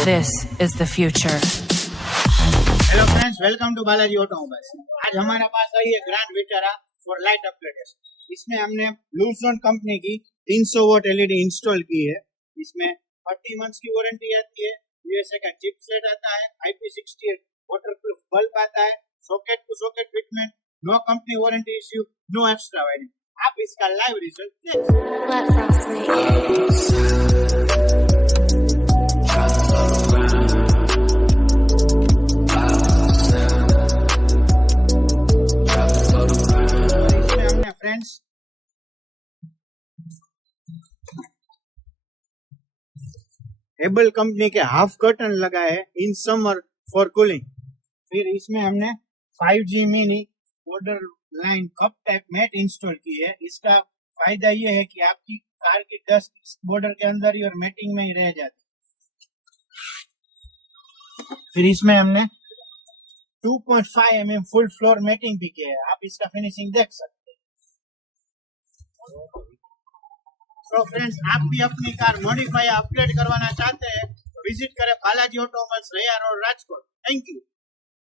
This is the future. Hello friends, welcome to Balaji automobiles. आज हमारे पास आई है Grand Vitara for light upgradation. इसमें हमने ब्लूस्टोन कंपनी की 300 वोट एलईडी इंस्टॉल की है। इसमें 30 मंथ्स की वारंटी आती है, यूएसए का चिपसेट आता है, IP68 वाटरप्रूफ बल्ब आता है, socket to socket fitment, no company warranty issue, no extra wiring. आप इसका लाइव रिजल्ट देख सकते हैं। फ्रेंड्स, एबल कंपनी के हाफ कर्टन लगाए हैं इन समर फॉर कूलिंग। फिर इसमें हमने 5G mini border line cup type mat install की है। इसका फायदा ये है कि आपकी कार की डस्ट बॉर्डर के अंदर ही और मैटिंग में ही रह जाती है। फिर इसमें हमने 2.5 mm फुल फ्लोर मैटिंग भी किया है। आप इसका फिनिशिंग देख सकते हैं। तो फ्रेंड्स, आप भी अपनी कार मॉडिफाई या अपग्रेड करवाना चाहते हैं तो विजिट करें Balaji automobiles, Raiya road, Rajkot. Thank you.